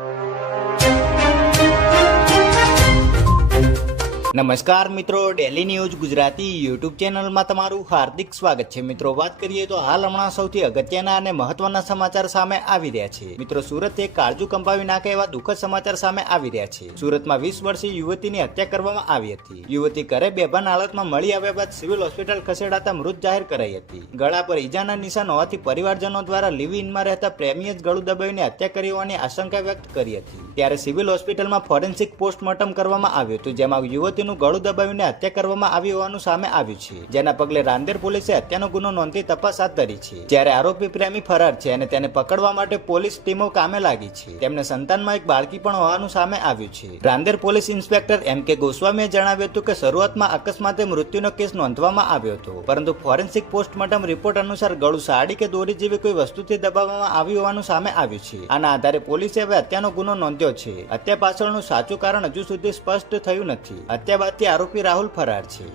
you. નમસ્કાર મિત્રો daily news Gujarati YouTube ચેનલમાં તમારું હાર્દિક સ્વાગત છે. મિત્રો, વાત કરીએ તો હાલ હમણાં સૌથી અગત્યના અને મહત્વના સમાચાર સામે આવી રહ્યા છે. મિત્રો, સુરત એક કાળજુ કંપાવી નાખે એવા દુઃખદ સમાચાર સામે આવી રહ્યા છે. સુરતમાં વીસ વર્ષીય યુવતીની હત્યા કરવામાં આવી હતી. યુવતી ઘરે બેભાન હાલતમાં મળી આવ્યા બાદ સિવિલ હોસ્પિટલ ખસેડાતા મૃત જાહેર કરાઈ હતી. ગળા પર ઈજાના નિશાન હોવાથી પરિવારજનો દ્વારા લિવ ઇનમાં રહેતા પ્રેમીએ જ ગળું દબાવીને હત્યા કરી હોવાની આશંકા વ્યક્ત કરી હતી. ત્યારે સિવિલ હોસ્પિટલમાં ફોરેન્સિક પોસ્ટમોર્ટમ કરવામાં આવ્યું હતું, જેમાં યુવતીનું ગળું દબાવીને હત્યા કરવામાં આવી હોવાનું સામે આવ્યું છે, જેના પગલે રાંદેર પોલીસે હત્યાનો ગુનો નોંધી તપાસ હાથ ધરી છે. જ્યારે આરોપી પ્રેમી ફરાર છે અને તેને પકડવા માટે પોલીસ ટીમો કામે લાગી છે. તેમને સંતાનમાં એક બાળકી પણ હોવાનું સામે આવ્યું છે. રાંદેર પોલીસ ઇન્સ્પેક્ટર એમ કે ગોસ્વામીએ જણાવ્યું હતું કે શરૂઆતમાં અકસ્માતે મૃત્યુનો કેસ નોંધવામાં આવ્યો હતો, પરંતુ ફોરેન્સિક પોસ્ટમોર્ટમ રિપોર્ટ અનુસાર ગળું સાડી કે દોરી જેવી કોઈ વસ્તુથી દબાવવામાં આવ્યું હોવાનું સામે આવ્યું છે. આના આધારે પોલીસે હવે હત્યાનો ગુનો નોંધ્યો છે. હત્યા પાછળનું સાચું કારણ હજુ સુધી સ્પષ્ટ થયું નથી. હત્યા બાદથી આરોપી રાહુલ ફરાર છે.